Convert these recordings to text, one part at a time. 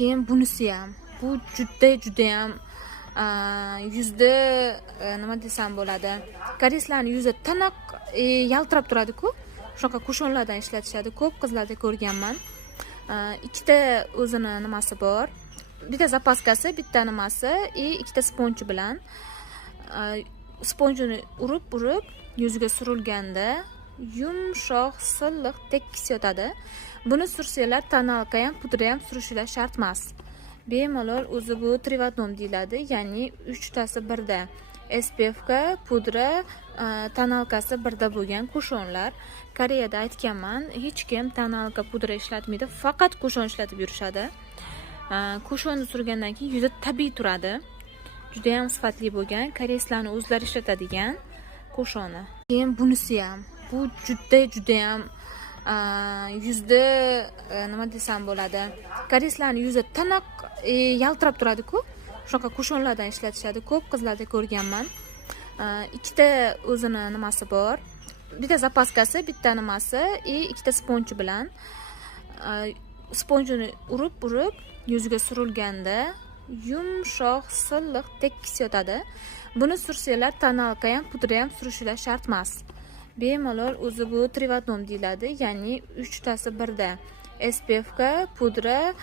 Keyin bunisi ham. Bu judayam yuzda nima desam bo'ladi. Koreyslarning yuzi tiniq, yaltirab turadi-ku. Shunaqa kushonlardan ishlatishadi. Ko'p qizlarda ko'rganman. Ikkita o'zini nimasi bor. Bitta zapaskasi, bitta nimasi, ikkita sponji bilan sponjini urib yuziga surilganda yumshoq, silliq, tekis yotadi. Buni sursanglar tonalka ham, pudra ham surishinglar shart emas. Bemalol o'zi bu trivatnom deyiladi, ya'ni 3 tasi birda. SPF ga, pudra, tonalkasi birda bo'lgan kushonlar. Koreyada aytganman, hech kim tonalka, pudra ishlatmaydi, faqat kushon ishlatib yurishadi. Kushonni surgandan keyin yuzi tabiiy turadi. Juda ham sifatli bo'lgan, koreyslarning o'zlari ishlatadigan kushoni. Keyin bunisi ham. Bu judayam yuzda nima desam bo'ladi. Koreyslarning yuzi tiniq, yaltirab turadi-ku. Shunaqa kushonlardan ishlatishadi. Ko'p qizlarda ko'rganman. Ikkita o'zini nimasi bor. Bitta zapaskasi, bitta nimasi, ikkita sponji bilan sponjini urib yuziga surilganda yumshoq, silliq, tekis yotadi. Buni sursanglar tonalka ham, pudra ham surishinglar shart emas. Bemalol o'zi bu trivatnom deyiladi, ya'ni 3 tasi birda. SPF ga, pudra,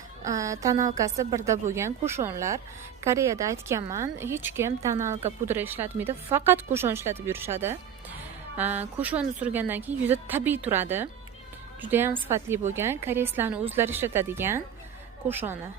tonalkasi birda bo'lgan kushonlar. Koreyada aytganman, hech kim tonalka, pudra ishlatmaydi, faqat kushon ishlatib yurishadi. Kushonni surgandan keyin yuzi tabiiy turadi. Juda ham sifatli bo'lgan, koreyslarning o'zlari ishlatadigan kushoni.